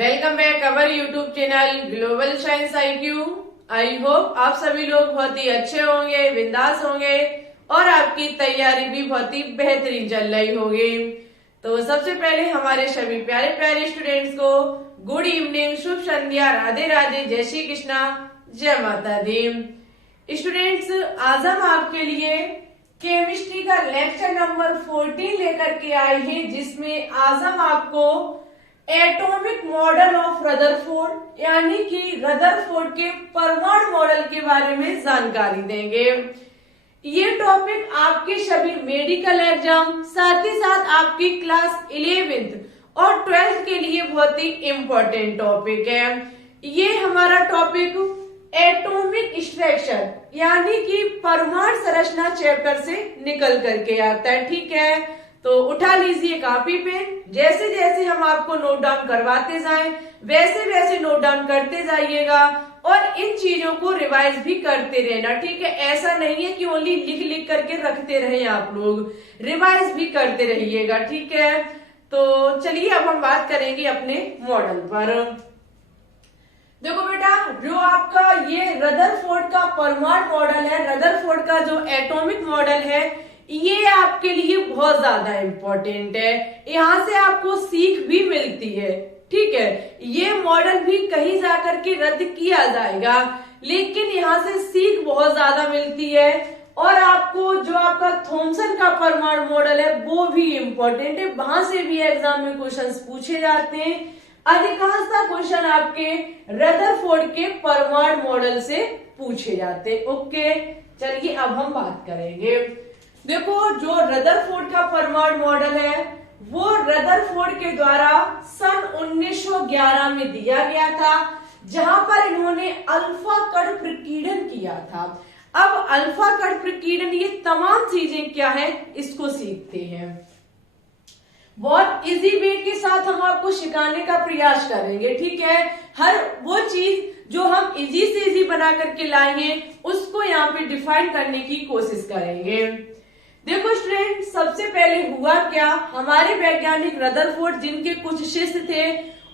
Welcome back our YouTube channel global science IQ। I hope आप सभी लोग बहुत ही अच्छे होंगे, बिंदास होंगे और आपकी तैयारी भी बहुत ही बेहतरीन चल रही होगी। तो सबसे पहले हमारे सभी प्यारे प्यारे स्टूडेंट्स को गुड इवनिंग, शुभ संध्या, राधे राधे, जय श्री कृष्णा, जय माता दी। स्टूडेंट्स, आज हम आपके लिए केमिस्ट्री का लेक्चर नंबर 14 लेकर के आए हैं, जिसमें आज हम आपको एटॉमिक मॉडल ऑफ रदरफोर्ड यानी कि रदरफोर्ड के परमाणु मॉडल के बारे में जानकारी देंगे। ये टॉपिक आपके सभी मेडिकल एग्जाम, साथ ही साथ आपकी क्लास 11th और 12th के लिए बहुत ही इम्पोर्टेंट टॉपिक है। ये हमारा टॉपिक एटॉमिक स्ट्रक्चर यानी कि परमाणु संरचना चैप्टर से निकल करके आता है। ठीक है, तो उठा लीजिए कॉपी पेन। जैसे जैसे हम आपको नोट डाउन करवाते जाएं, वैसे वैसे नोट डाउन करते जाइएगा और इन चीजों को रिवाइज भी करते रहना। ठीक है, ऐसा नहीं है कि ओनली लिख लिख करके रखते रहे, आप लोग रिवाइज भी करते रहिएगा। ठीक है, तो चलिए अब हम बात करेंगे अपने मॉडल पर। देखो बेटा, जो आपका ये रदरफोर्ड का परमाणु मॉडल है, रदरफोर्ड का जो एटॉमिक मॉडल है, ये आपके लिए बहुत ज्यादा इम्पोर्टेंट है। यहाँ से आपको सीख भी मिलती है। ठीक है, ये मॉडल भी कहीं जाकर के रद्द किया जाएगा, लेकिन यहाँ से सीख बहुत ज्यादा मिलती है। और आपको जो आपका थॉमसन का परमाणु मॉडल है वो भी इम्पोर्टेंट है, वहां से भी एग्जाम में क्वेश्चंस पूछे जाते हैं। अधिकांशतः क्वेश्चन आपके रदरफोर्ड के परमाणु मॉडल से पूछे जाते हैं। ओके, चलिए अब हम बात करेंगे। देखो, जो रदरफोर्ड का परमाणु मॉडल है वो रदरफोर्ड के द्वारा सन 1911 में दिया गया था, जहां पर इन्होंने अल्फा कण प्रकीर्णन किया था। अब अल्फा कण प्रकीर्णन, ये तमाम चीजें क्या है, इसको सीखते हैं। बहुत इजी वे के साथ हम आपको सिखाने का प्रयास करेंगे। ठीक है, हर वो चीज जो हम इजी से इजी बना करके लाए हैं उसको यहाँ पे डिफाइन करने की कोशिश करेंगे। देखो स्टूडेंट, सबसे पहले हुआ क्या, हमारे वैज्ञानिक रदरफोर्ड जिनके कुछ शिष्य थे,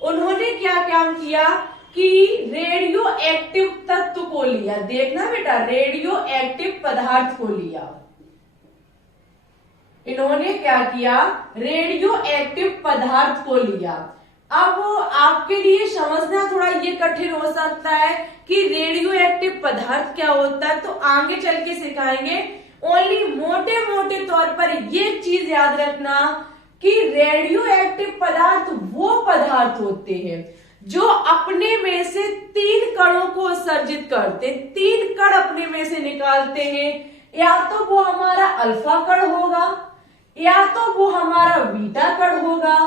उन्होंने क्या काम किया कि रेडियो एक्टिव तत्व को लिया। देखना बेटा, रेडियो एक्टिव पदार्थ को लिया। इन्होंने क्या किया, रेडियो एक्टिव पदार्थ को लिया। अब आपके लिए समझना थोड़ा ये कठिन हो सकता है कि रेडियो एक्टिव पदार्थ क्या होता है, तो आगे चल के सिखाएंगे। ओनली मोटे मोटे तौर पर ये चीज याद रखना कि रेडियो एक्टिव पदार्थ वो पदार्थ होते हैं जो अपने में से 3 कणों को उत्सर्जित करते, 3 कण अपने में से निकालते हैं। या तो वो हमारा अल्फा कण होगा, या तो वो हमारा बीटा कण होगा,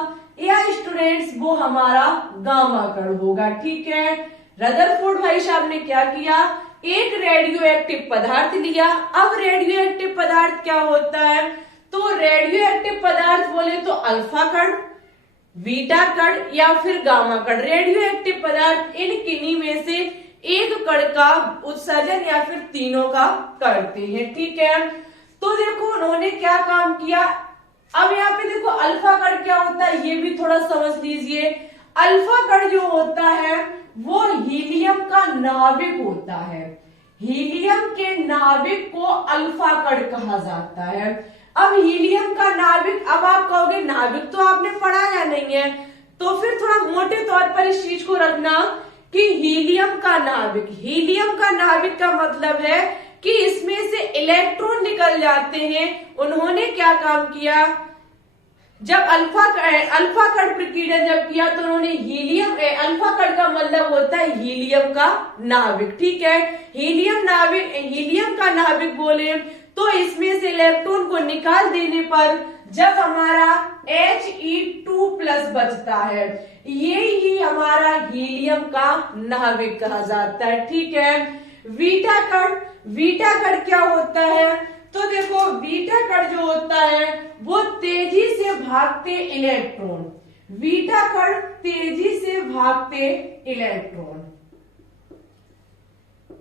या स्टूडेंट्स वो हमारा गामा कण होगा। ठीक है, रदरफोर्ड भाई साहब ने क्या किया, एक रेडियो एक्टिव पदार्थ लिया। अब रेडियो एक्टिव पदार्थ क्या होता है, तो रेडियो एक्टिव पदार्थ बोले तो अल्फा कण, बीटा कण या फिर गामा कण। रेडियो एक्टिव पदार्थ इन किन्हीं में से एक कण का उत्सर्जन या फिर तीनों का करते हैं। ठीक है, तो देखो उन्होंने क्या काम किया। अब यहाँ पे देखो अल्फा कण क्या होता है ये भी थोड़ा समझ लीजिए। अल्फा कण जो होता है वो हीलियम का नाभिक होता है। हीलियम के नाभिक को अल्फा कण कहा जाता है। अब हीलियम का नाभिक, अब आप कहोगे नाभिक तो आपने पढ़ा या नहीं है, तो फिर थोड़ा मोटे तौर पर इस चीज को रखना कि हीलियम का नाभिक, हीलियम का नाभिक का मतलब है कि इसमें से इलेक्ट्रॉन निकल जाते हैं। उन्होंने क्या काम किया, जब अल्फा कण प्रकीर्णन जब किया तो उन्होंने हीलियम, अल्फा कण का मतलब होता है हीलियम का नाभिक। ठीक है, हीलियम नाभिक, हीलियम का नाभिक बोले तो इसमें से इलेक्ट्रॉन को निकाल देने पर जब हमारा He2+ बचता है, ये ही हमारा हीलियम का नाभिक कहा जाता है। ठीक है, बीटा कण, बीटा कण क्या होता है, तो देखो बीटा कण जो होता है वो तेजी से भागते इलेक्ट्रॉन, बीटा कण तेजी से भागते इलेक्ट्रॉन,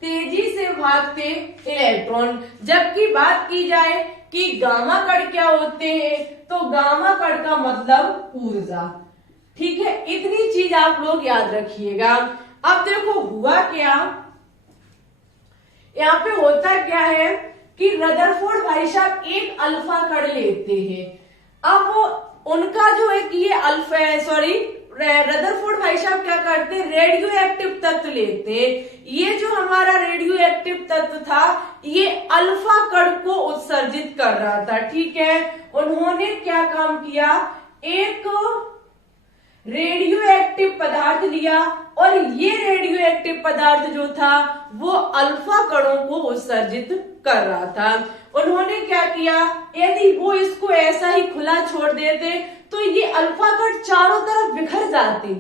तेजी से भागते इलेक्ट्रॉन। जबकि बात की जाए कि गामा कण क्या होते हैं, तो गामा कण का मतलब ऊर्जा। ठीक है, इतनी चीज आप लोग याद रखिएगा। अब देखो हुआ क्या, यहाँ पे होता क्या है कि रदरफोर्ड भाई साहब एक अल्फा कण लेते हैं। अब उनका जो है कि ये रदरफोर्ड भाई साहब क्या करते हैं, रेडियो एक्टिव तत्व लेते हैं। ये जो हमारा रेडियो एक्टिव तत्व था ये अल्फा कण को उत्सर्जित कर रहा था। ठीक है, उन्होंने क्या काम किया, एक रेडियो एक्टिव पदार्थ लिया और ये रेडियो एक्टिव पदार्थ जो था वो अल्फा कणों को उत्सर्जित कर रहा था। उन्होंने क्या किया, यदि वो इसको ऐसा ही खुला छोड़ देते तो ये अल्फा कण चारों तरफ बिखर जाती।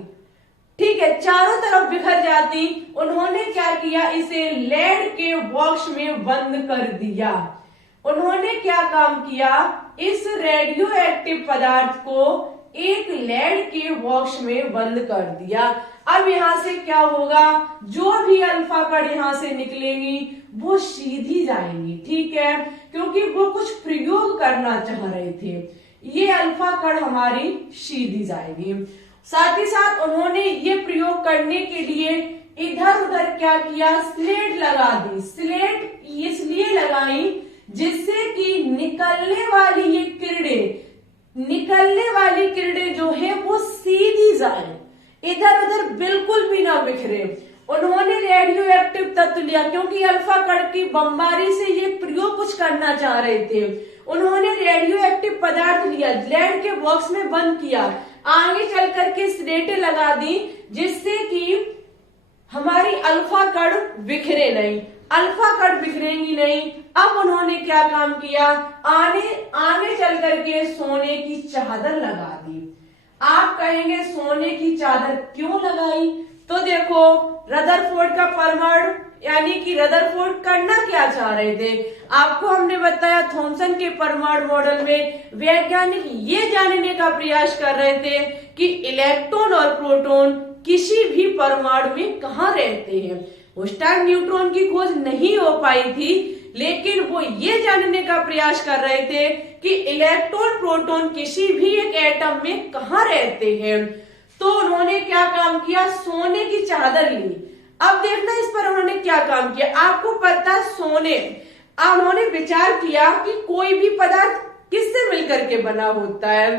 ठीक है, चारों तरफ बिखर जाती। उन्होंने क्या किया, इसे लेड के बॉक्स में बंद कर दिया। उन्होंने क्या काम किया, इस रेडियो एक्टिव पदार्थ को एक लेड के बॉक्स में बंद कर दिया। अब यहां से क्या होगा, जो भी अल्फा कण यहां से निकलेंगी वो सीधी जाएंगी। ठीक है, क्योंकि वो कुछ प्रयोग करना चाह रहे थे, ये अल्फा कण हमारी सीधी जाएगी। साथ ही साथ उन्होंने ये प्रयोग करने के लिए इधर उधर क्या किया, स्लेट लगा दी। स्लेट इसलिए लगाई जिससे कि निकलने वाली किरणें जो है वो सीधी जाए, इधर उधर बिल्कुल भी ना बिखरे। उन्होंने रेडियो एक्टिव तत्व लिया क्योंकि अल्फा कण की बमबारी से ये प्रयोग कुछ करना चाह रहे थे। उन्होंने रेडियो एक्टिव पदार्थ लिया, लेड के बॉक्स में बंद किया, आगे चल करके स्लेटें लगा दी जिससे कि हमारी अल्फा कण बिखरे नहीं, अल्फा कण बिखरेंगी नहीं। अब उन्होंने क्या काम किया, आगे चल करके सोने की चादर लगा दी। आप कहेंगे सोने की चादर क्यों लगाई, तो देखो रदरफोर्ड का परमाणु यानी कि रदरफोर्ड करना क्या चाह रहे थे, आपको हमने बताया थॉमसन के परमाणु मॉडल में वैज्ञानिक ये जानने का प्रयास कर रहे थे कि इलेक्ट्रॉन और प्रोटॉन किसी भी परमाणु में कहाँ रहते हैं। उस टाइम न्यूट्रॉन की खोज नहीं हो पाई थी, लेकिन वो ये जानने का प्रयास कर रहे थे कि इलेक्ट्रॉन प्रोटॉन किसी भी एक एटम में कहाँ रहते हैं। तो उन्होंने क्या काम किया, सोने की चादर ली। अब देखना इस पर उन्होंने क्या काम किया, आपको पता सोने, अब उन्होंने विचार किया कि कोई भी पदार्थ किससे मिलकर के बना होता है।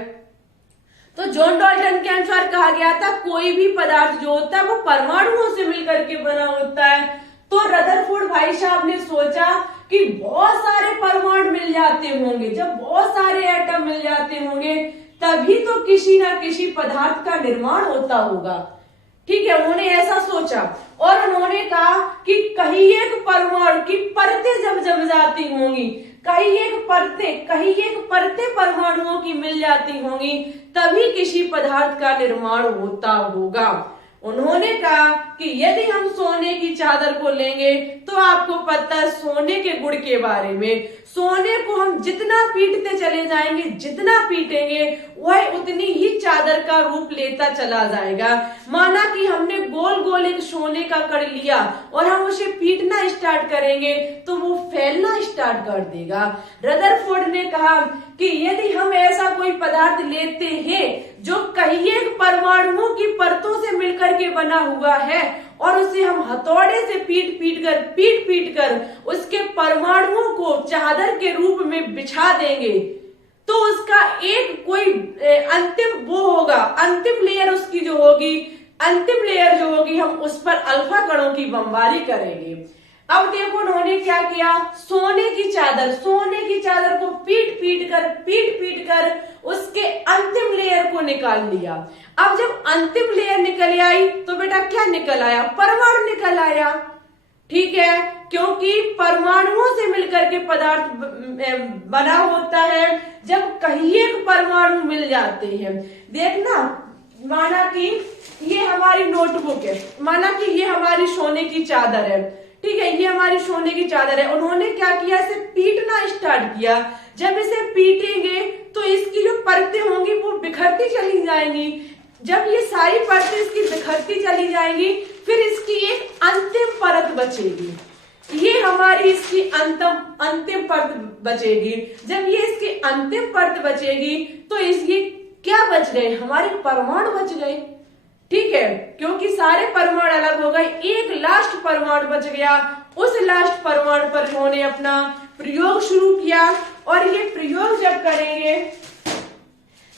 तो जॉन डाल्टन के अनुसार कहा गया था कोई भी पदार्थ जो होता है वो परमाणुओं से मिलकर के बना होता है। तो रदरफोर्ड भाई साहब ने सोचा कि बहुत सारे परमाणु मिल जाते होंगे, जब बहुत सारे एटम मिल जाते होंगे तभी तो किसी ना किसी पदार्थ का निर्माण होता होगा। ठीक है, उन्होंने ऐसा सोचा और उन्होंने कहा कि कहीं एक परमाणु की परतें जब जम जाती होंगी, कहीं एक परतें परमाणुओं की मिल जाती होंगी तभी किसी पदार्थ का निर्माण होता होगा। उन्होंने कहा कि यदि हम सोने की चादर को लेंगे तो आपको पता है सोने के गुण के बारे में, सोने को हम जितना पीटते चले जाएंगे, जितना पीटेंगे वह उतनी ही चादर का रूप लेता चला जाएगा। माना कि हमने गोल गोल एक सोने का कण लिया और हम उसे पीटना स्टार्ट करेंगे तो वो फैलना स्टार्ट कर देगा। रदरफोर्ड ने कहा कि यदि हम ऐसा कोई पदार्थ लेते हैं जो कई एक परमाणुओं की परतों से मिलकर के बना हुआ है और उसे हम हथौड़े से पीट कर उसके परमाणुओं को चादर के रूप में बिछा देंगे तो उसका एक कोई अंतिम वो होगा, अंतिम लेयर उसकी जो होगी, अंतिम लेयर जो होगी हम उस पर अल्फा कणों की बमबारी करेंगे। अब देखो उन्होंने क्या किया, सोने की चादर को पीट कर उसके अंतिम लेयर को निकाल लिया। अब जब अंतिम लेयर निकल आई तो बेटा क्या निकल आया, परमाणु निकल आया। ठीक है, क्योंकि परमाणुओं से मिलकर के पदार्थ बना होता है जब कहीं एक परमाणु मिल जाते हैं। देखना, माना कि ये हमारी नोटबुक है, माना कि ये हमारी सोने की चादर है। ठीक है, ये हमारी सोने की चादर है। उन्होंने क्या किया, इसे पीटना स्टार्ट किया। जब इसे पीटेंगे तो इसकी जो परतें होंगी वो बिखरती चली जाएंगी। जब ये सारी परतें इसकी बिखरती चली जाएंगी फिर इसकी एक अंतिम परत बचेगी, ये हमारी इसकी अंतिम परत बचेगी। जब ये इसकी अंतिम परत बचेगी तो इसकी क्या बच गए, हमारे परमाणु बच गए। ठीक है, क्योंकि सारे परमाणु अलग हो गए, एक लास्ट परमाणु बच गया। उस लास्ट परमाणु पर इन्होंने अपना प्रयोग शुरू किया और ये प्रयोग जब करेंगे,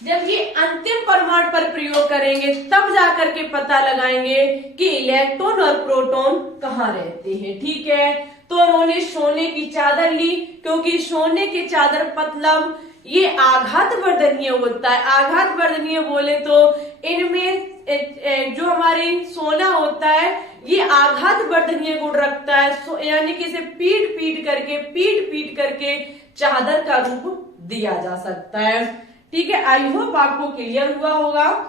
जब ये अंतिम परमाणु पर प्रयोग करेंगे तब जाकर के पता लगाएंगे कि इलेक्ट्रॉन और प्रोटॉन कहाँ रहते हैं। ठीक है, तो उन्होंने सोने की चादर ली, क्योंकि सोने की चादर मतलब ये आघात वर्धनीय होता है। आघात वर्धनीय बोले तो इनमें जो हमारी सोना होता है ये आघात वर्धनीय गुण रखता है, यानी कि इसे पीट पीट करके चादर का रूप दिया जा सकता है। ठीक है, आई होप आपको क्लियर हुआ होगा।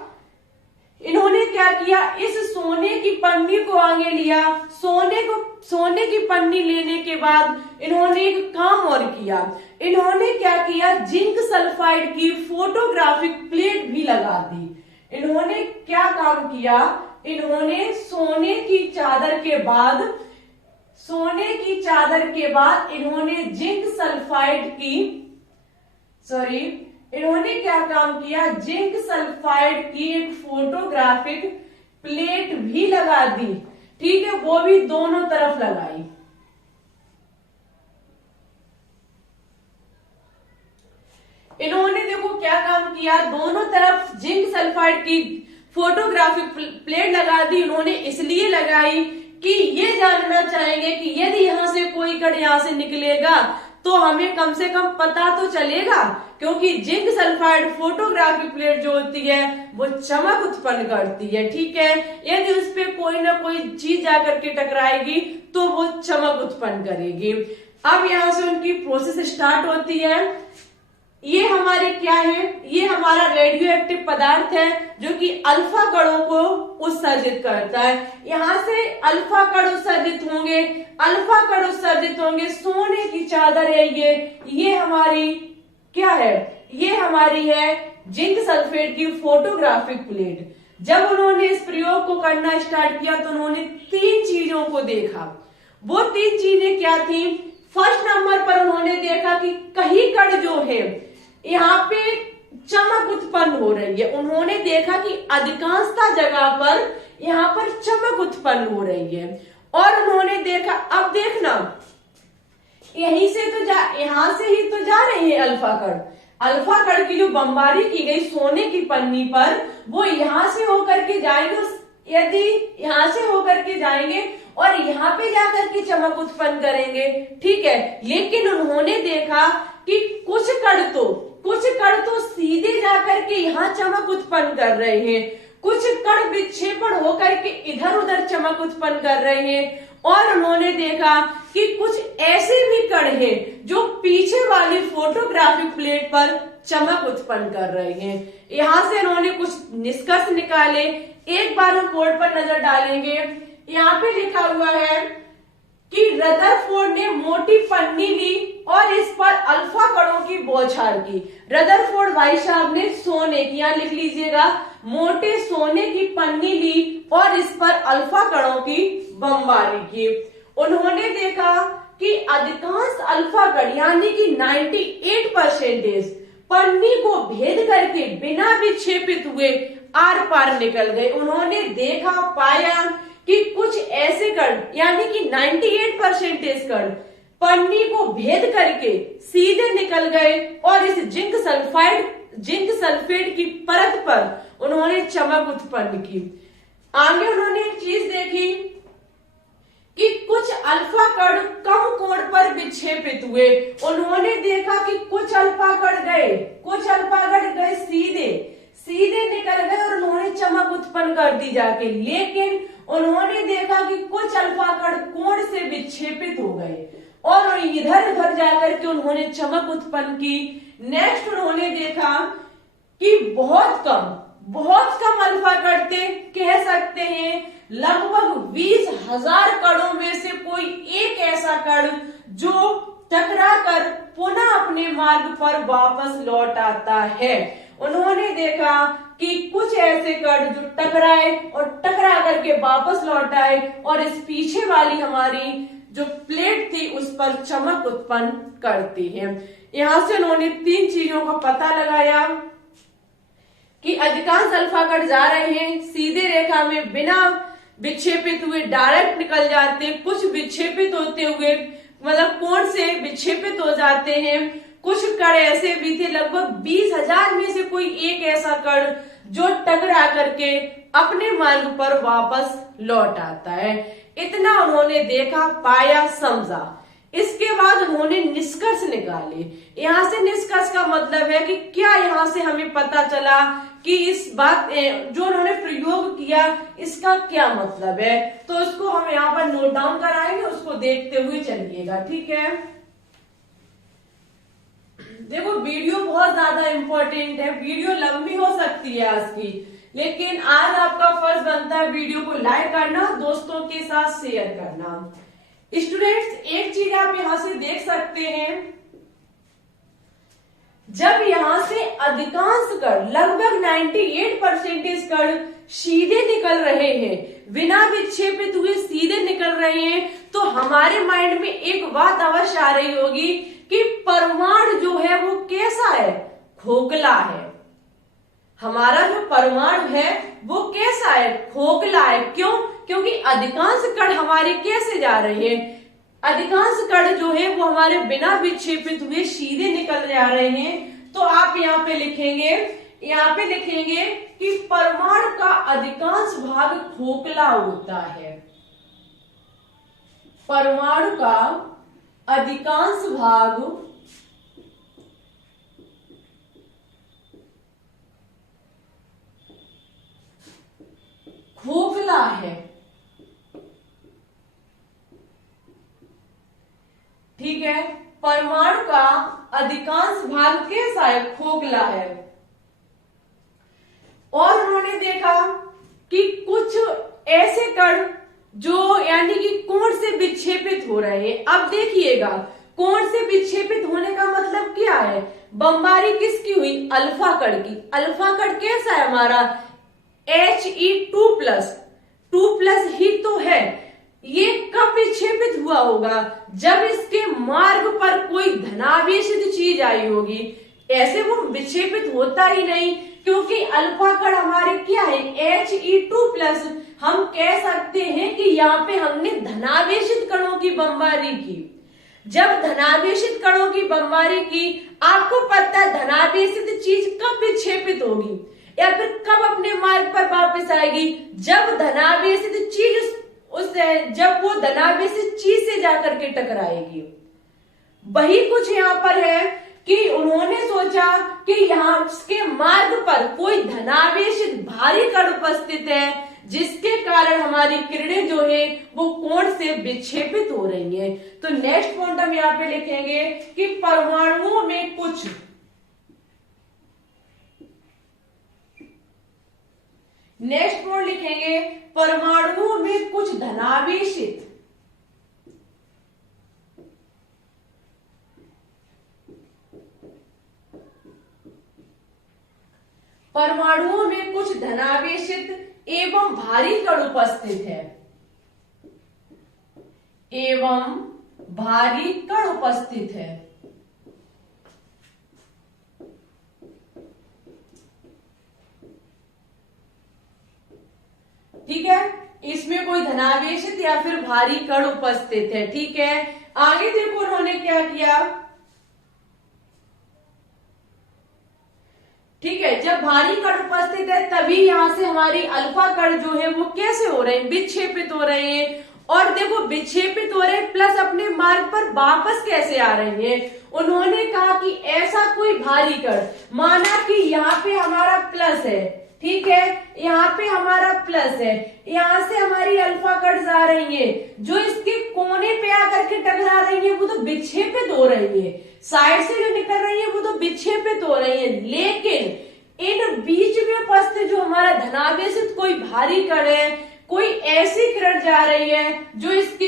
इन्होंने क्या किया, इस सोने की पन्नी को आगे लिया। सोने की पन्नी लेने के बाद इन्होंने एक काम और किया। इन्होंने क्या किया, जिंक सल्फाइड की फोटोग्राफिक प्लेट भी लगा दी। इन्होंने क्या काम किया, इन्होंने सोने की चादर के बाद इन्होंने जिंक सल्फाइड की इन्होंने क्या काम किया, जिंक सल्फाइड की एक फोटोग्राफिक प्लेट भी लगा दी। ठीक है, वो भी दोनों तरफ लगाई। इन्होंने देखो क्या काम किया, दोनों तरफ जिंक सल्फाइड की फोटोग्राफिक प्लेट लगा दी। उन्होंने इसलिए लगाई कि ये जानना चाहेंगे कि यदि यहां से कोई कण यहां से निकलेगा तो हमें कम से कम पता तो चलेगा, क्योंकि जिंक सल्फाइड फोटोग्राफिक प्लेट जो होती है वो चमक उत्पन्न करती है। ठीक है, यदि उस पे कोई ना कोई चीज जाकर के टकराएगी तो वो चमक उत्पन्न करेगी। अब यहां से उनकी प्रोसेस स्टार्ट होती है। ये हमारे क्या है, ये हमारा रेडियो एक्टिव पदार्थ है जो कि अल्फा कणों को उत्सर्जित करता है। यहाँ से अल्फा कण उत्सर्जित होंगे, सोने की चादर है ये हमारी क्या है, ये हमारी है जिंक सल्फेट की फोटोग्राफिक प्लेट। जब उन्होंने इस प्रयोग को करना स्टार्ट किया तो उन्होंने 3 चीजों को देखा। वो 3 चीजें क्या थी, फर्स्ट नंबर पर उन्होंने देखा कि कहीं कण जो है यहाँ पे चमक उत्पन्न हो रही है। उन्होंने देखा कि अधिकांशता जगह पर यहाँ पर चमक उत्पन्न हो रही है। और उन्होंने देखा, अब देखना यहाँ से ही तो जा रहे हैं अल्फा कण की जो बमबारी की गई सोने की पन्नी पर, वो यहां से होकर के जाएंगे। यदि यहां से होकर के जाएंगे और यहाँ पे जाकर के चमक उत्पन्न करेंगे। ठीक है, लेकिन उन्होंने देखा कि कुछ कण तो सीधे जाकर के यहाँ चमक उत्पन्न कर रहे हैं, कुछ कण विक्षेपण होकर के इधर उधर चमक उत्पन्न कर रहे हैं। और उन्होंने देखा कि कुछ ऐसे भी कण हैं जो पीछे वाली फोटोग्राफिक प्लेट पर चमक उत्पन्न कर रहे हैं। यहां से उन्होंने कुछ निष्कर्ष निकाले। एक बार हम बोर्ड पर नजर डालेंगे, यहाँ पे लिखा हुआ है कि रदरफोर्ड ने मोटी पन्नी ली और इस पर अल्फा कणों की बौछार की। रदरफोर्ड भाई साहब ने सोने की, यहाँ लिख लीजिएगा, मोटे सोने की पन्नी ली और इस पर अल्फा कणों की बमबारी की। उन्होंने देखा कि अधिकांश अल्फा कण यानी कि 98% पन्नी को भेद करके बिना विक्षेपित हुए आर पार निकल गए। उन्होंने देखा, पाया कि कुछ ऐसे कण यानी कि 98% कण पन्नी को भेद करके सीधे निकल गए और इस जिंक सल्फेट की परत पर उन्होंने चमक उत्पन्न की। आगे उन्होंने एक चीज देखी कि कुछ अल्फा कण कम कोण पर विक्षेपित हुए। उन्होंने देखा कि कुछ अल्फा कण गए सीधे निकल गए और उन्होंने चमक उत्पन्न कर दी जाके। लेकिन उन्होंने देखा कि कुछ अल्फा कण कोण से विक्षेपित हो गए और इधर उधर जाकर के उन्होंने चमक उत्पन्न की। नेक्स्ट उन्होंने देखा कि बहुत कम अल्फा कण थे, कह सकते हैं लगभग 20,000 कणों में से कोई एक ऐसा कण जो टकरा कर पुनः अपने मार्ग पर वापस लौट आता है। उन्होंने देखा कि कुछ ऐसे कण जो टकरा करके वापस लौट आए और इस पीछे वाली हमारी जो प्लेट थी उस पर चमक उत्पन्न करती है। यहां से उन्होंने 3 चीजों का पता लगाया कि अधिकांश अल्फा कण जा रहे हैं सीधे रेखा में बिना विक्षेपित हुए डायरेक्ट निकल जाते हैं, कुछ विक्षेपित होते हुए मतलब कोण से विक्षेपित हो जाते हैं। कुछ कण ऐसे भी थे, लगभग 20,000 में से कोई एक ऐसा कण जो टकरा करके अपने मार्ग पर वापस लौट आता है। इतना उन्होंने देखा, पाया, समझा। इसके बाद उन्होंने निष्कर्ष निकाले। यहाँ से निष्कर्ष का मतलब है कि क्या यहाँ से हमें पता चला कि इस बात जो उन्होंने प्रयोग किया इसका क्या मतलब है। तो उसको हम यहाँ पर नोट डाउन कराएंगे, उसको देखते हुए चलिएगा, ठीक है। देखो वीडियो बहुत ज्यादा इंपॉर्टेंट है, वीडियो लंबी हो सकती है आज की, लेकिन आज आपका फर्ज बनता है वीडियो को लाइक करना, दोस्तों के साथ शेयर करना। स्टूडेंट्स, एक चीज आप यहां से देख सकते हैं, जब यहां से अधिकांश कण लगभग 98% कण सीधे निकल रहे हैं, बिना विक्षेपित हुए सीधे निकल रहे हैं, तो हमारे माइंड में एक बात अवश्य आ रही होगी कि परमाणु जो है वो कैसा है, खोखला है। हमारा जो परमाणु है वो कैसा है, खोखला है। क्यों? क्योंकि अधिकांश कण हमारे कैसे जा रहे हैं, अधिकांश कण जो है वो हमारे बिना विक्षेपित हुए सीधे निकल जा रहे हैं। तो आप यहाँ पे लिखेंगे कि परमाणु का अधिकांश भाग खोखला होता है। परमाणु का अधिकांश भाग खोखला है, ठीक है। परमाणु का अधिकांश भाग कैसा है, खोखला है। और उन्होंने देखा कि कुछ ऐसे कण जो यानी कि कोण से विक्षेपित हो रहे हैं। अब देखिएगा, कोण से विक्षेपित होने का मतलब क्या है, बमबारी किसकी हुई, अल्फा कण की। अल्फा कण कैसा है हमारा, He2+ ही तो है। ये कब विक्षेपित हुआ होगा, जब इसके मार्ग पर कोई धनावेशित चीज आई होगी। ऐसे वो विक्षेपित होता ही नहीं, क्योंकि अल्फा कण हमारे क्या है, He2+। हम कह सकते हैं कि यहाँ पे हमने धनावेशित कणों की बमबारी की। जब धनावेशित कणों की बमबारी की, आपको पता है धनावेशित चीज कब विक्षेपित होगी या फिर कब अपने मार्ग पर वापस आएगी, जब धनावेशित चीज जब वो धनावेशित चीज से जाकर के टकराएगी। वही कुछ यहाँ पर है कि उन्होंने सोचा कि यहाँ के मार्ग पर कोई धनावेशित भारी कण उपस्थित है, जिसके कारण हमारी किरणें जो है वो कोण से विक्षेपित हो रही हैं। तो नेक्स्ट पॉइंट हम यहाँ पे लिखेंगे कि परमाणुओं में कुछ परमाणुओं में कुछ धनावेशित एवं भारी कण उपस्थित है, ठीक है। इसमें कोई धनावेशित या फिर भारी कण उपस्थित है, ठीक है। आगे देखो उन्होंने क्या किया, ठीक है। जब भारी कण उपस्थित है तभी यहां से हमारी अल्फा कण जो है वो कैसे हो रहे हैं, विक्षेपित हो रहे हैं। और देखो विक्षेपित हो रहे हैं प्लस अपने मार्ग पर वापस कैसे आ रहे हैं। उन्होंने कहा कि ऐसा कोई भारी कण, माना कि यहाँ पे हमारा प्लस है, ठीक है, यहाँ पे हमारा प्लस है, यहाँ से हमारी अल्फा कण जा रही है, जो इसके कोने पे आकर के टकरा रही है वो तो विक्षेपित हो रही है, साइड से जो निकल रही है वो तो विक्षेपित हो रही है। लेकिन इन बीच में उपस्थित जो हमारा धनावेशित कोई भारी कण है, कोई ऐसी किरण जा रही है जो इसके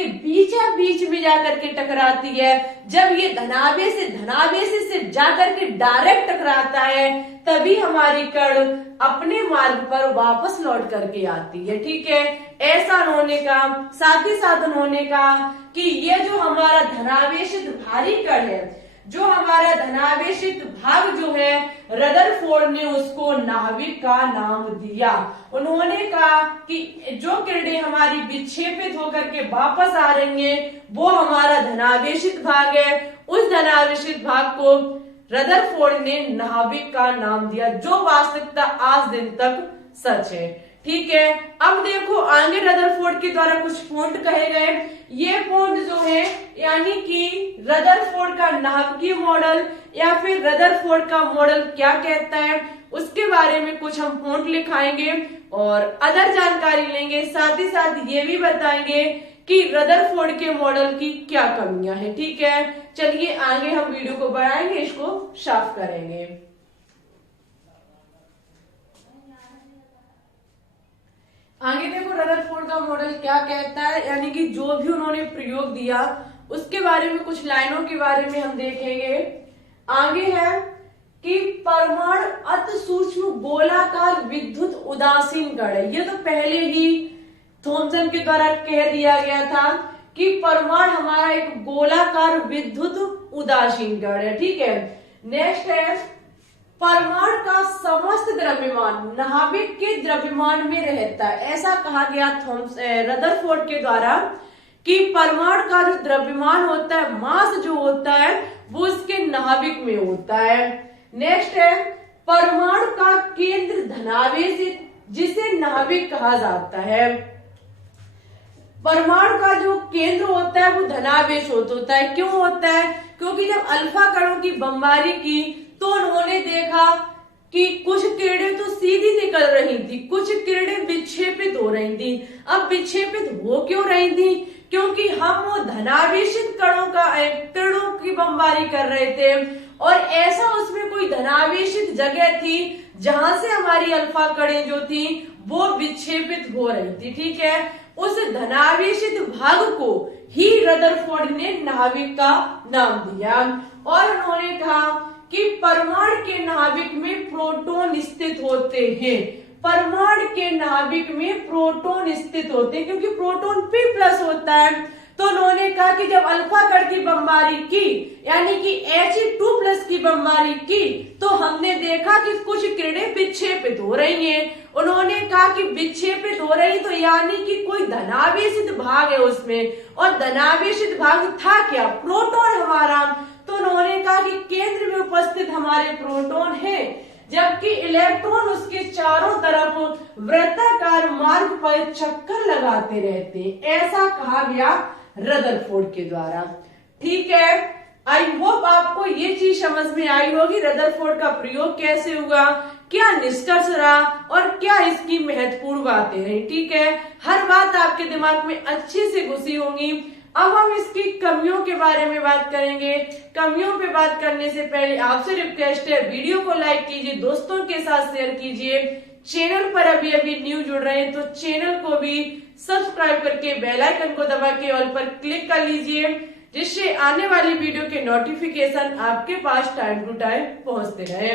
बीच में जाकर के टकराती है। जब ये धनावेशित से जाकर के डायरेक्ट टकराता है तभी हमारी कण अपने मार्ग पर वापस लौट करके आती है, ठीक है। ऐसा उन्होंने कहा। साथ ही साथ उन्होंने कहा कि ये जो हमारा धनावेशित भारी कण है, जो हमारा धनावेशित भाग जो है रदरफोर्ड ने उसको नाभिक का नाम दिया। उन्होंने कहा कि जो किरणें हमारी विक्षेपित होकर के वापस आ रही हैं वो हमारा धनावेशित भाग है। उस धनावेशित भाग को रदरफोर्ड ने नाभिक का नाम दिया, जो वास्तविकता आज दिन तक सच है। ठीक है, अब देखो आगे रदरफोर्ड के द्वारा कुछ पॉइंट कहे गए। ये पॉइंट जो है यानी कि रदरफोर्ड का नाभिकीय मॉडल या फिर रदरफोर्ड का मॉडल क्या कहता है उसके बारे में कुछ हम पॉइंट लिखाएंगे और अदर जानकारी लेंगे। साथ ही साथ ये भी बताएंगे कि रदरफोर्ड के मॉडल की क्या कमियां हैं। ठीक है, चलिए आगे हम वीडियो को बढ़ाएंगे, इसको साफ करेंगे। आगे देखो रदरफोर्ड का मॉडल क्या कहता है, यानी कि जो भी उन्होंने प्रयोग दिया उसके बारे में कुछ लाइनों के बारे में हम देखेंगे। आगे है कि परमाणु अति सूक्ष्म गोलाकार विद्युत उदासीन कण है। ये तो पहले ही थॉमसन के द्वारा कह दिया गया था कि परमाणु हमारा एक गोलाकार विद्युत उदासीन कण है। ठीक है, नेक्स्ट है परमाणु का समस्त द्रव्यमान नाभिक के द्रव्यमान में रहता है। ऐसा कहा गया रदरफोर्ड के द्वारा कि परमाणु का जो द्रव्यमान होता है, मास जो होता है वो उसके नाभिक में होता है। नेक्स्ट है परमाणु का केंद्र धनावेशित जिसे नाभिक कहा जाता है। परमाणु का जो केंद्र होता है वो धनावेश होता है। क्यों होता है? क्योंकि जब अल्फा कणों की बमबारी की तो उन्होंने देखा कि कुछ किरणें तो सीधी निकल रही थी, कुछ किरणें विक्षेपित हो रही थी। अब विक्षेपित हो क्यों रही थी? क्योंकि हम वो धनावेशित किरणों की बमबारी कर रहे थे और ऐसा उसमें कोई धनावेशित जगह थी जहां से हमारी अल्फा कणें जो थी वो विक्षेपित हो रही थी। ठीक है, उस धनावेशित भाग को ही रदरफोर्ड ने नाभिक का नाम दिया और उन्होंने कहा कि परमाणु के नाभिक में प्रोटॉन स्थित होते हैं। परमाणु के नाभिक में प्रोटॉन स्थित होते हैं क्योंकि प्रोटॉन P+ होता है। तो उन्होंने कहा कि जब अल्फा कण की बमबारी की यानी कि He2+ की बमबारी की तो हमने देखा कि कुछ किरणें विक्षेपित हो रही हैं। उन्होंने कहा कि विक्षेपित हो रही तो यानी कि कोई धनावेशित भाग है उसमें, और धनावेशित भाग था क्या? प्रोटॉन हमारा। तो उन्होंने कहा कि केंद्र में उपस्थित हमारे प्रोटॉन है जबकि इलेक्ट्रॉन उसके चारों तरफ वृत्ताकार मार्ग पर चक्कर लगाते रहते हैं। ऐसा कहा गया रदरफोर्ड के द्वारा। ठीक है, आई होप आपको ये चीज समझ में आई होगी रदरफोर्ड का प्रयोग कैसे हुआ, क्या निष्कर्ष रहा और क्या इसकी महत्वपूर्ण बातें रही। ठीक है, हर बात आपके दिमाग में अच्छे से घुसी होगी। अब हम इसकी कमियों के बारे में बात करेंगे। कमियों पे बात करने से पहले आपसे रिक्वेस्ट है वीडियो को लाइक कीजिए, दोस्तों के साथ शेयर कीजिए। चैनल पर अभी अभी न्यू जुड़ रहे हैं तो चैनल को भी सब्सक्राइब करके बेल आइकन को दबा के ऑल पर क्लिक कर लीजिए, जिससे आने वाली वीडियो के नोटिफिकेशन आपके पास टाइम टू टाइम पहुंचते रहे।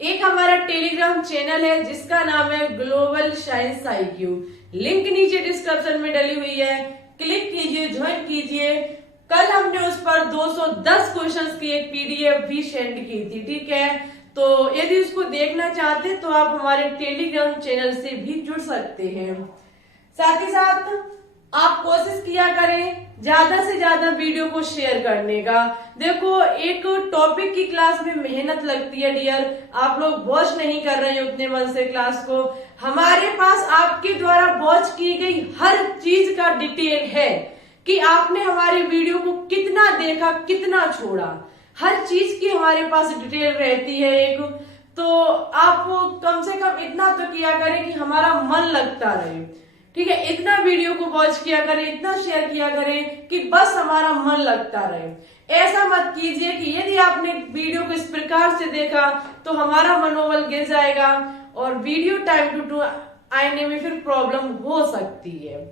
एक हमारा टेलीग्राम चैनल है जिसका नाम है ग्लोबल साइंस IQ, लिंक नीचे डिस्क्रिप्शन में डली हुई है, क्लिक कीजिए, ज्वाइन कीजिए। कल हमने उस पर 210 क्वेश्चंस की एक PDF भी सेंड की थी। ठीक है, तो यदि उसको देखना चाहते तो आप हमारे टेलीग्राम चैनल से भी जुड़ सकते हैं। साथ ही साथ आप कोशिश किया करें ज्यादा से ज्यादा वीडियो को शेयर करने का। देखो एक टॉपिक की क्लास में मेहनत लगती है डियर, आप लोग वॉच नहीं कर रहे हैं उतने मन से क्लास को। हमारे पास आपके द्वारा वॉच की गई हर चीज का डिटेल है कि आपने हमारे वीडियो को कितना देखा, कितना छोड़ा, हर चीज की हमारे पास डिटेल रहती है एक। तो आप कम से कम इतना तो किया करें कि हमारा मन लगता रहे। ठीक है, इतना वीडियो को वॉच किया करें, इतना शेयर किया करें कि बस हमारा मन लगता रहे। ऐसा मत कीजिए कि यदि आपने वीडियो को इस प्रकार से देखा तो हमारा मनोबल गिर जाएगा और वीडियो टाइम टू आने में फिर प्रॉब्लम हो सकती है।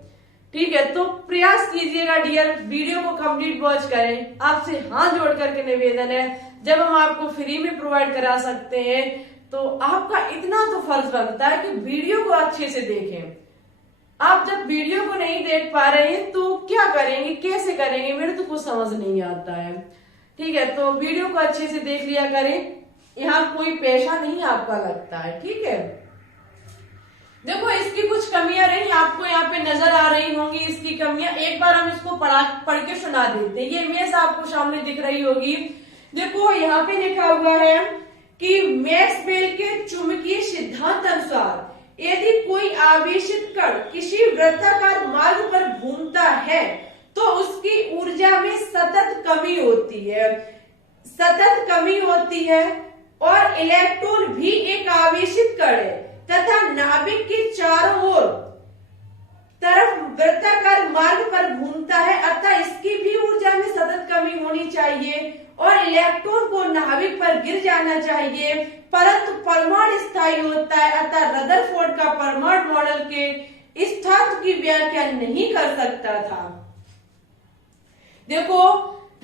ठीक है, तो प्रयास कीजिएगा डियर, वीडियो को कंप्लीट वॉच करें। आपसे हाथ जोड़ करके निवेदन है, जब हम आपको फ्री में प्रोवाइड करा सकते हैं तो आपका इतना तो फर्ज बनता है कि वीडियो को अच्छे से देखें। आप जब वीडियो को नहीं देख पा रहे हैं तो क्या करेंगे, कैसे करेंगे, मेरे तो कुछ समझ नहीं आता है। ठीक है, तो वीडियो को अच्छे से देख लिया करें, यहाँ कोई पैसा नहीं आपका लगता है। ठीक है, देखो इसकी कुछ कमियां रही आपको यहाँ पे नजर आ रही होंगी, इसकी कमियां एक बार हम इसको पढ़ के सुना देते हैं। ये इमेज आपको सामने दिख रही होगी। देखो यहाँ पे लिखा हुआ है कि मैक्सवेल के चुंबकीय सिद्धांत अनुसार यदि कोई आवेशित कण किसी वृत्ताकार मार्ग पर घूमता है तो उसकी ऊर्जा में सतत कमी होती है, सतत कमी होती है। और इलेक्ट्रॉन भी एक आवेशित कण है तथा नाभिक के चारों ओर तरफ वृत्ताकार मार्ग पर घूमता है, अतः इसकी भी ऊर्जा में सतत कमी होनी चाहिए और इलेक्ट्रॉन को नाभिक पर गिर जाना चाहिए, परंतु परमाणु स्थायी होता है, अतः रदरफोर्ड का परमाणु मॉडल के स्थायित्व की व्याख्या नहीं कर सकता था। देखो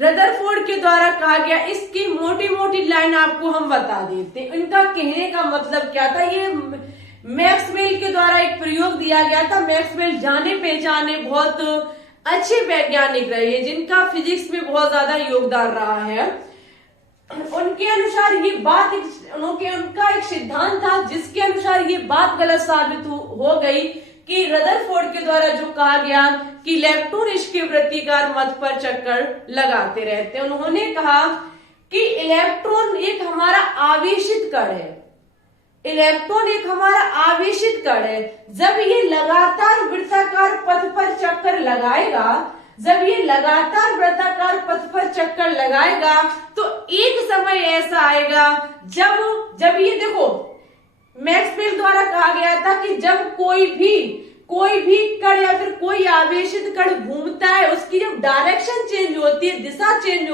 रदरफोर्ड के द्वारा कहा गया, इसकी मोटी मोटी लाइन आपको हम बता देते हैं। इनका कहने का मतलब क्या था, ये मैक्सवेल के द्वारा एक प्रयोग दिया गया था। मैक्सवेल जाने पहचाने बहुत अच्छे वैज्ञानिक रहे जिनका फिजिक्स में बहुत ज्यादा योगदान रहा है। उनके अनुसार ये बात उनका एक सिद्धांत था जिसके अनुसार ये बात गलत साबित हो गई कि रदरफोर्ड के द्वारा जो कहा गया कि इलेक्ट्रॉन इसके वृत्ताकार मध्य पर चक्कर लगाते रहते हैं। उन्होंने कहा कि इलेक्ट्रॉन एक हमारा आवेशित कण है, इलेक्ट्रॉन एक हमारा आवेशित कण है। जब ये लगातार वृत्ताकार पथ पर चक्कर लगाएगा, जब ये लगातार वृत्ताकार पथ पर चक्कर लगाएगा तो एक समय ऐसा आएगा जब ये देखो मैक्सवेल द्वारा कहा गया था कि जब कोई भी कण या फिर कोई आवेशित कण घूमता है, उसकी जब डायरेक्शन चेंज होती है, दिशा चेंज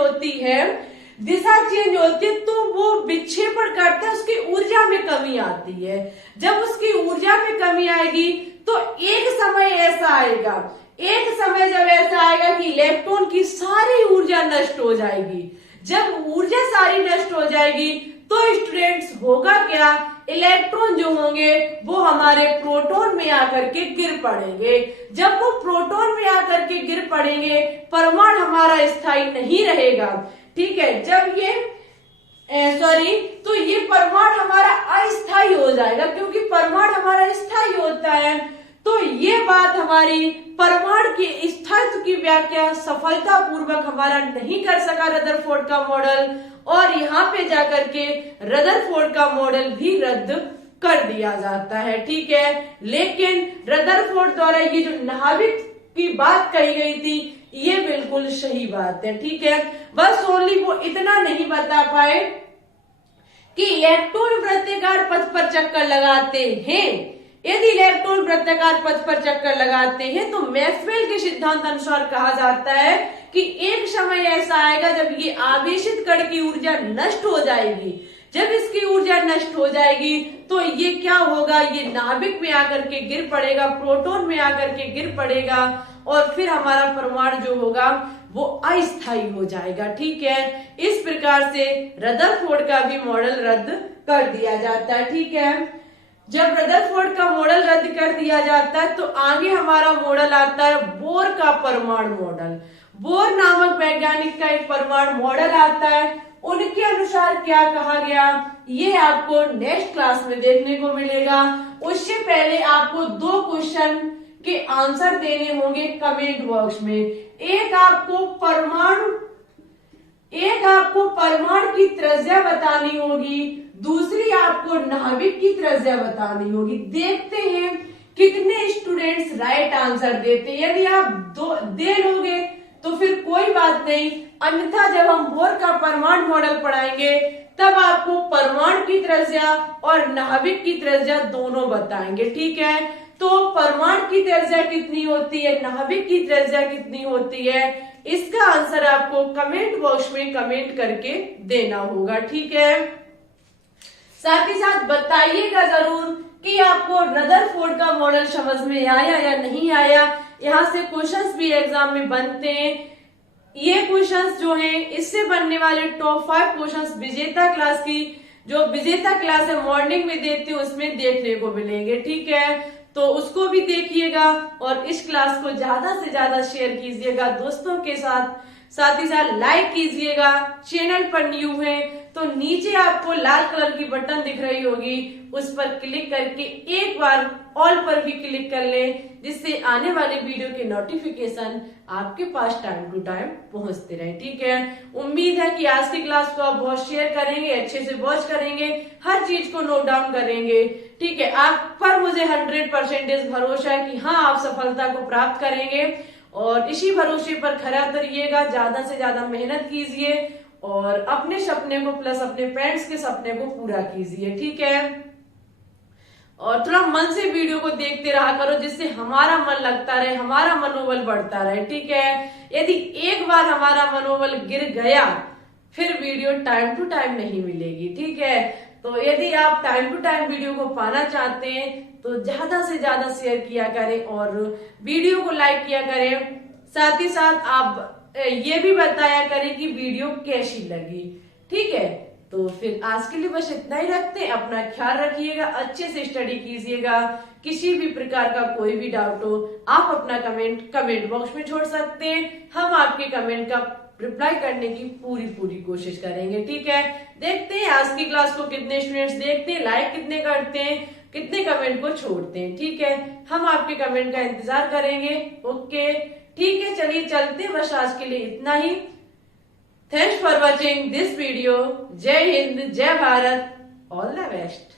होती है तो वो विक्षेपण करता है, उसकी ऊर्जा में कमी आती है। जब उसकी ऊर्जा में कमी आएगी तो एक समय ऐसा आएगा कि इलेक्ट्रॉन की सारी ऊर्जा नष्ट हो जाएगी। जब ऊर्जा सारी नष्ट हो जाएगी तो स्टूडेंट्स होगा क्या, इलेक्ट्रॉन जो होंगे वो हमारे प्रोटॉन में आकर के गिर पड़ेंगे। जब वो प्रोटॉन में आकर के गिर पड़ेंगे, परमाणु हमारा स्थायी नहीं रहेगा। ठीक है, जब तो ये परमाणु हमारा अस्थायी हो जाएगा, क्योंकि परमाणु हमारा स्थायी होता है। तो ये बात हमारी परमाणु के स्थायित्व की व्याख्या सफलतापूर्वक हमारा नहीं कर सका रदरफोर्ड का मॉडल, और यहाँ पे जाकर के रदरफोर्ड का मॉडल भी रद्द कर दिया जाता है। ठीक है, लेकिन रदरफोर्ड द्वारा ये जो नाभिक की बात कही गई थी ये बिल्कुल सही बात है। ठीक है, बस ओनली वो इतना नहीं बता पाए कि इलेक्ट्रॉन वृत्ताकार पथ पर चक्कर लगाते हैं। यदि इलेक्ट्रॉन वृत्ताकार पथ पर चक्कर लगाते हैं तो मैक्सवेल के सिद्धांत अनुसार कहा जाता है कि एक समय ऐसा आएगा जब ये आवेशित कण की ऊर्जा नष्ट हो जाएगी। जब इसकी ऊर्जा नष्ट हो जाएगी तो ये क्या होगा, ये नाभिक में आकर के गिर पड़ेगा, प्रोटॉन में आकर के गिर पड़ेगा, और फिर हमारा परमाणु जो होगा वो अस्थायी हो जाएगा। ठीक है, इस प्रकार से रदरफोर्ड का भी मॉडल रद्द कर दिया जाता है। ठीक है, जब रदरफोर्ड का मॉडल रद्द कर दिया जाता है तो आगे हमारा मॉडल आता है बोर का परमाणु मॉडल। बोर नामक वैज्ञानिक का एक परमाणु मॉडल आता है। उनके अनुसार क्या कहा गया ये आपको नेक्स्ट क्लास में देखने को मिलेगा। उससे पहले आपको 2 क्वेश्चन के आंसर देने होंगे कमेंट बॉक्स में। एक आपको परमाणु की त्रिज्या बतानी होगी, दूसरी आपको नाभिक की त्रिज्या बतानी होगी। देखते हैं कितने स्टूडेंट्स राइट आंसर देते हैं। यदि आप दे लोगे तो फिर कोई बात नहीं, अन्यथा जब हम बोर का परमाणु मॉडल पढ़ाएंगे तब आपको परमाणु की त्रिज्या और नाभिक की त्रिज्या दोनों बताएंगे। ठीक है, तो परमाणु की त्रिज्या कितनी होती है, नाभिक की त्रिज्या कितनी होती है, इसका आंसर आपको कमेंट बॉक्स में कमेंट करके देना होगा। ठीक है, साथ ही साथ बताइएगा जरूर कि आपको रदरफोर्ड का मॉडल समझ में आया या नहीं आया। यहाँ से क्वेश्चंस भी एग्जाम में बनते हैं। ये क्वेश्चंस जो हैं इससे बनने वाले टॉप 5 क्वेश्चंस विजेता क्लास की जो विजेता क्लास है मॉर्निंग में देती हूँ उसमें देखने को मिलेंगे। ठीक है, तो उसको भी देखिएगा और इस क्लास को ज्यादा से ज्यादा शेयर कीजिएगा दोस्तों के साथ, साथ ही साथ लाइक कीजिएगा। चैनल पर न्यू है तो नीचे आपको लाल कलर की बटन दिख रही होगी, उस पर क्लिक करके एक बार ऑल पर भी क्लिक कर लें, जिससे आने वाले वीडियो के नोटिफिकेशन आपके पास टाइम टू टाइम पहुंचते रहे। ठीक है, उम्मीद है कि आज की क्लास को आप बहुत शेयर करेंगे, अच्छे से वॉच करेंगे, हर चीज को नोट डाउन करेंगे। ठीक है, आप पर मुझे 100% भरोसा है कि हाँ, आप सफलता को प्राप्त करेंगे और इसी भरोसे पर खरा उतरिएगा। ज्यादा से ज्यादा मेहनत कीजिए और अपने सपने को प्लस अपने फ्रेंड्स के सपने को पूरा कीजिए। ठीक है, और थोड़ा मन से वीडियो को देखते रहा करो, जिससे हमारा मन लगता रहे, हमारा मनोबल बढ़ता रहे। ठीक है, यदि एक बार हमारा मनोबल गिर गया फिर वीडियो टाइम टू टाइम नहीं मिलेगी। ठीक है, तो यदि आप टाइम टू टाइम वीडियो को पाना चाहते हैं तो ज्यादा से ज्यादा शेयर किया करें और वीडियो को लाइक किया करें। साथ ही साथ आप ये भी बताया करें कि वीडियो कैसी लगी। ठीक है, तो फिर आज के लिए बस इतना ही रखते हैं। अपना ख्याल रखिएगा, अच्छे से स्टडी कीजिएगा। किसी भी प्रकार का कोई भी डाउट हो आप अपना कमेंट बॉक्स में छोड़ सकते हैं। हम आपके कमेंट का रिप्लाई करने की पूरी कोशिश करेंगे। ठीक है, देखते हैं आज की क्लास को कितने स्टूडेंट्स देखते हैं, लाइक कितने करते हैं, कितने कमेंट को छोड़ते हैं। ठीक है, हम आपके कमेंट का इंतजार करेंगे। ओके, ठीक है, चलिए चलते हैं, बस आज के लिए इतना ही। Thanks for watching this video. जय हिंद, जय भारत, all the best.